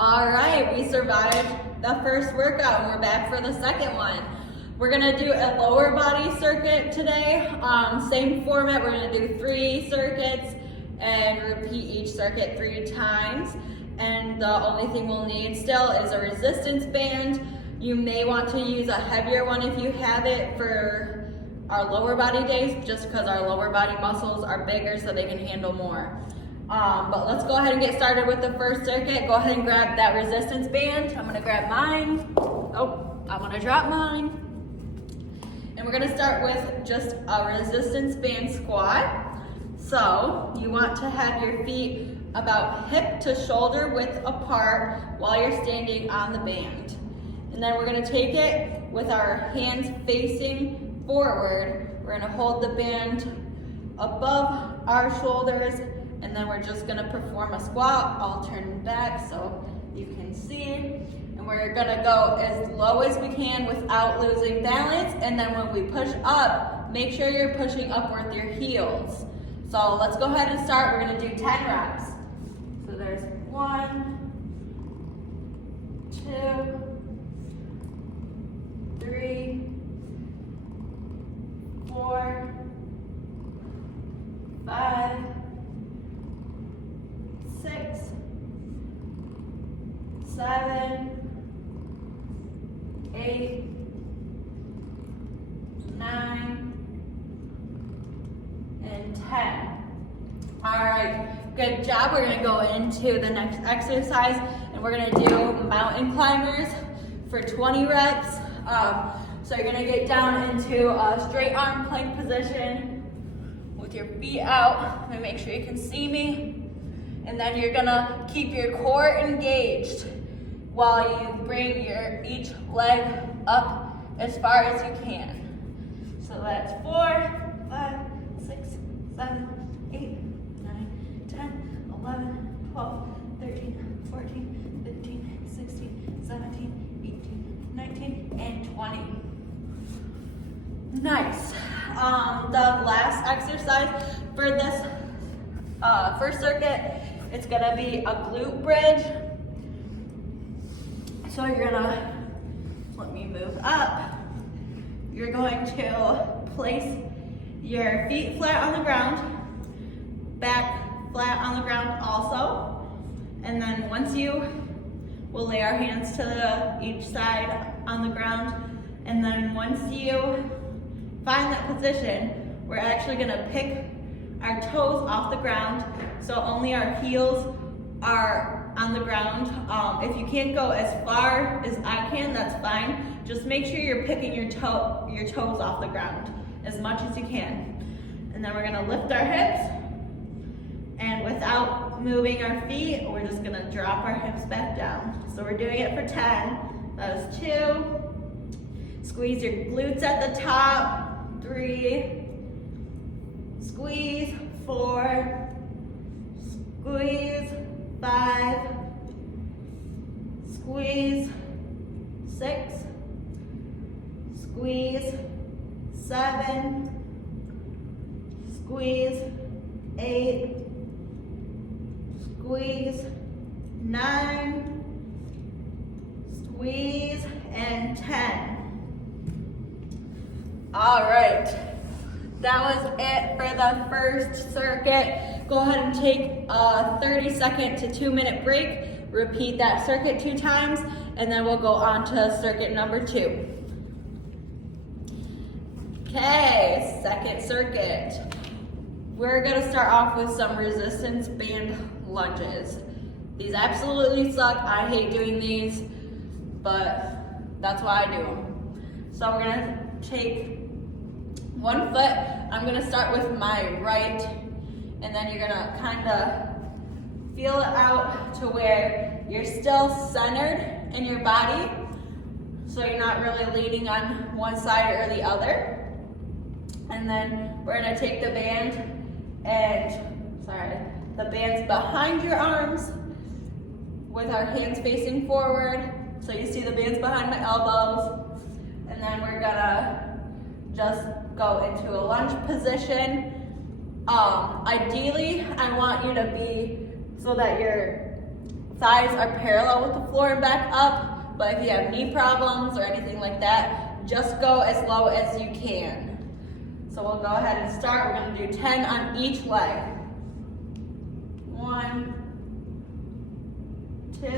All right, we survived the first workout and we're back for the second one. We're gonna do a lower body circuit today. Same format, we're gonna do 3 circuits and repeat each circuit 3 times. And the only thing we'll need still is a resistance band. You may want to use a heavier one if you have it for our lower body days, just because our lower body muscles are bigger so they can handle more. But let's go ahead and get started with the first circuit. Go ahead and grab that resistance band. I'm gonna grab mine. Oh, I'm gonna drop mine. And we're gonna start with just a resistance band squat. So you want to have your feet about hip to shoulder width apart while you're standing on the band. And then we're gonna take it with our hands facing forward. We're gonna hold the band above our shoulders, and then we're just gonna perform a squat. I'll turn back so you can see. And we're gonna go as low as we can without losing balance. And then when we push up, make sure you're pushing up with your heels. So let's go ahead and start. We're gonna do 10 reps. So there's 1, 2, 3, 4, 5, 6, 7, 8, 9, and 10. All right, good job. We're gonna go into the next exercise and we're gonna do mountain climbers for 20 reps. So you're gonna get down into a straight arm plank position with your feet out. Let me make sure you can see me. And then you're gonna keep your core engaged while you bring each leg up as far as you can. So that's 4, 5, 6, 7, 8, 9, 10, 11, 12, 13, 14, 15, 16, 17, 18, 19, and 20. Nice. The last exercise for this first circuit, it's gonna be a glute bridge. So you're gonna, let me move up. You're going to place your feet flat on the ground, back flat on the ground also. And then once we'll lay our hands to each side on the ground. And then once you find that position, we're actually gonna pick our toes off the ground, so only our heels are on the ground. If you can't go as far as I can, that's fine. Just make sure you're picking your toes off the ground as much as you can. And then we're gonna lift our hips, and without moving our feet, we're just gonna drop our hips back down. So we're doing it for 10. That was 2. Squeeze your glutes at the top. 3. Squeeze. 4. Squeeze. 5. Squeeze. 6. Squeeze. 7. Squeeze. 8. Squeeze. 9. Squeeze, and 10. All right, that was it for the first circuit. Go ahead and take a 30-second to 2-minute break. Repeat that circuit 2 times, and then we'll go on to circuit number 2. Okay, second circuit. We're gonna start off with some resistance band lunges. These absolutely suck. I hate doing these, but that's why I do them. So we're gonna take one foot. I'm gonna start with my right, and then you're gonna kinda feel it out to where you're still centered in your body, so you're not really leaning on one side or the other. And then we're gonna take the band the band's behind your arms with our hands facing forward. So you see the band's behind my elbows. And then we're gonna just go into a lunge position. Ideally, I want you to be so that you're thighs are parallel with the floor and back up, but if you have knee problems or anything like that, just go as low as you can. So we'll go ahead and start. We're gonna do 10 on each leg. 1, 2,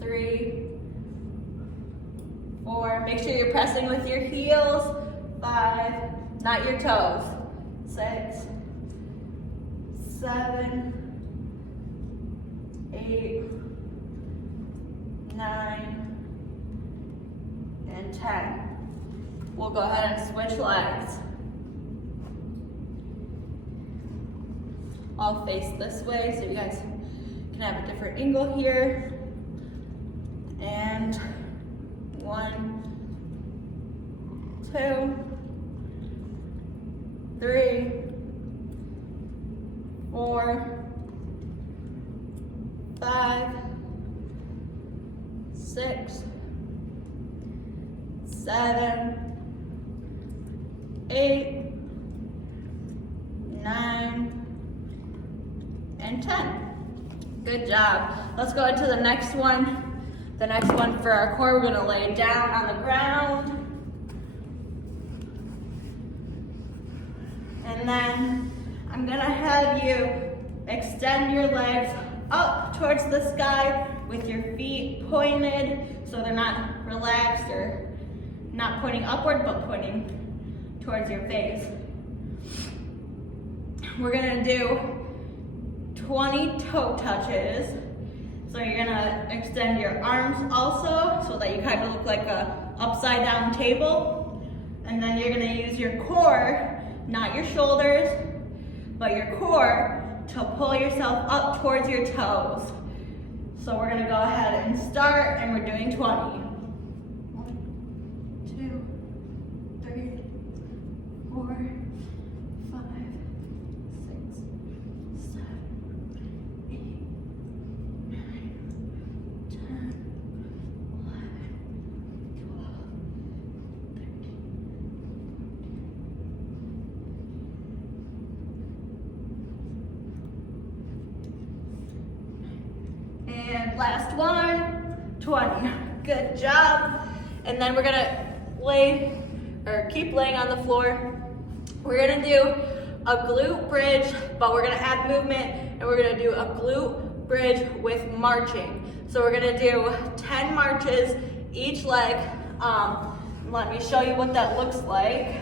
3, 4. Make sure you're pressing with your heels. 5, not your toes. 6, 7, 8, 9, and 10. We'll go ahead and switch legs. I'll face this way so you guys can have a different angle here. And 1, 2, 3, 4, 5, 6, 7, 8, 9, and 10. Good job. Let's go into the next one. The next one for our core, we're gonna lay down on the ground. And then I'm gonna have you extend your legs up towards the sky with your feet pointed so they're not relaxed or not pointing upward, but pointing towards your face. We're gonna do 20 toe touches. So you're gonna extend your arms also so that you kind of look like a upside down table. And then you're gonna use your core, not your shoulders, but your core to pull yourself up towards your toes. So we're gonna go ahead and start, and we're doing 20. 1, 2, 3, 4, 5, 6, 7, 8, 9, 10, 11, 12, 13. And last one, 20. Good job. And then we're gonna keep laying on the floor. We're gonna do a glute bridge, but we're gonna add movement, and we're gonna do a glute bridge with marching. So we're gonna do 10 marches each leg. Let me show you what that looks like.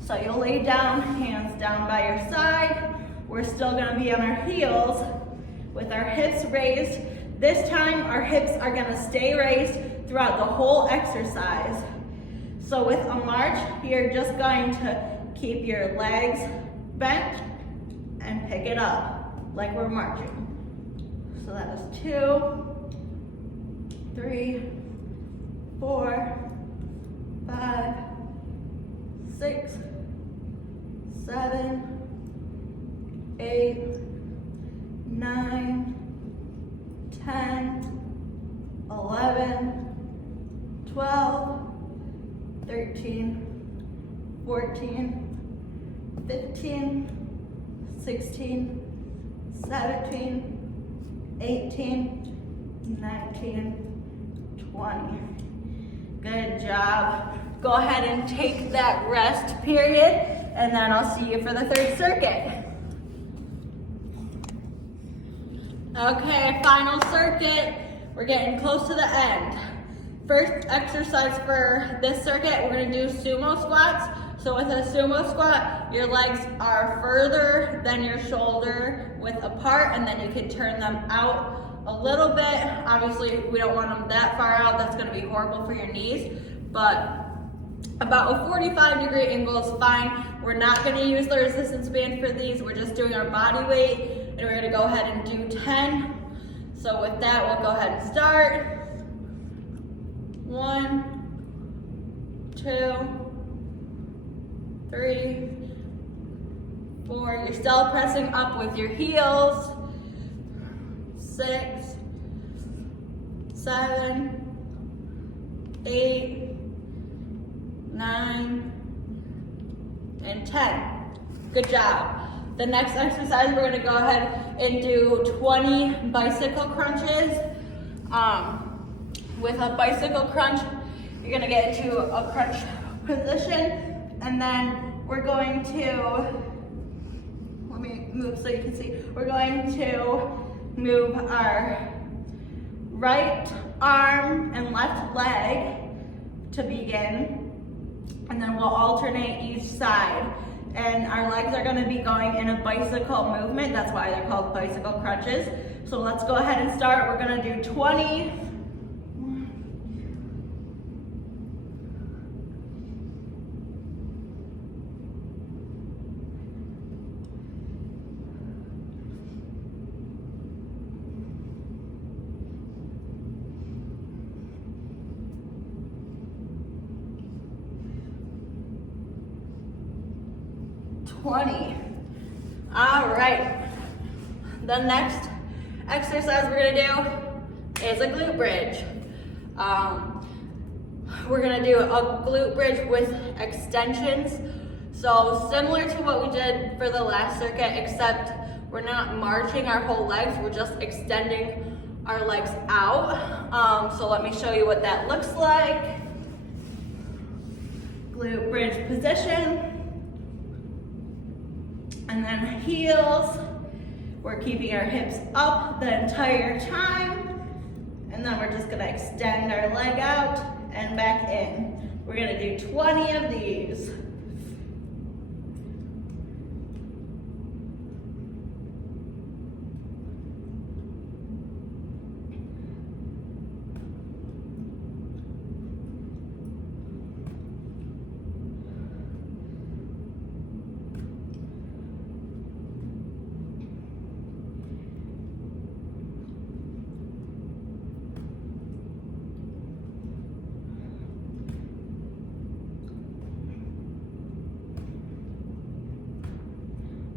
So you'll lay down, hands down by your side. We're still gonna be on our heels with our hips raised. This time our hips are gonna stay raised throughout the whole exercise. So with a march, you're just going to keep your legs bent and pick it up like we're marching. So that is 2, 3, 4, 5, 6, 7, 8, 9, 10, 11, 12, 13, 14, 15, 16, 17, 18, 19, 20. Good job. Go ahead and take that rest period, and then I'll see you for the third circuit. Okay, final circuit. We're getting close to the end. First exercise for this circuit, we're gonna do sumo squats. So with a sumo squat, your legs are further than your shoulder width apart, and then you can turn them out a little bit. Obviously, we don't want them that far out. That's gonna be horrible for your knees, but about a 45-degree angle is fine. We're not gonna use the resistance band for these. We're just doing our body weight, and we're gonna go ahead and do 10. So with that, we'll go ahead and start. 1, 2, 3, 4. You're still pressing up with your heels. 6, 7, 8, 9, and 10. Good job. The next exercise, we're gonna go ahead and do 20 bicycle crunches. With a bicycle crunch, you're gonna get into a crunch position, and then we're going to, let me move so you can see, we're going to move our right arm and left leg to begin, and then we'll alternate each side. And our legs are gonna be going in a bicycle movement. That's why they're called bicycle crunches. So let's go ahead and start. We're gonna do 20. All right. The next exercise we're gonna do is a glute bridge. We're gonna do a glute bridge with extensions. So similar to what we did for the last circuit, except we're not marching our whole legs, we're just extending our legs out. So let me show you what that looks like. Glute bridge position. And then heels, we're keeping our hips up the entire time. And then we're just gonna extend our leg out and back in. We're gonna do 20 of these.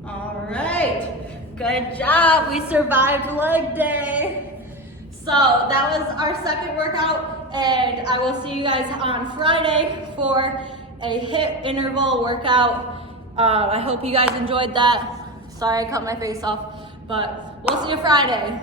All right, good job. We survived leg day. So that was our second workout, and I will see you guys on Friday for a hip interval workout. I hope you guys enjoyed that. Sorry I cut my face off, but we'll see you Friday.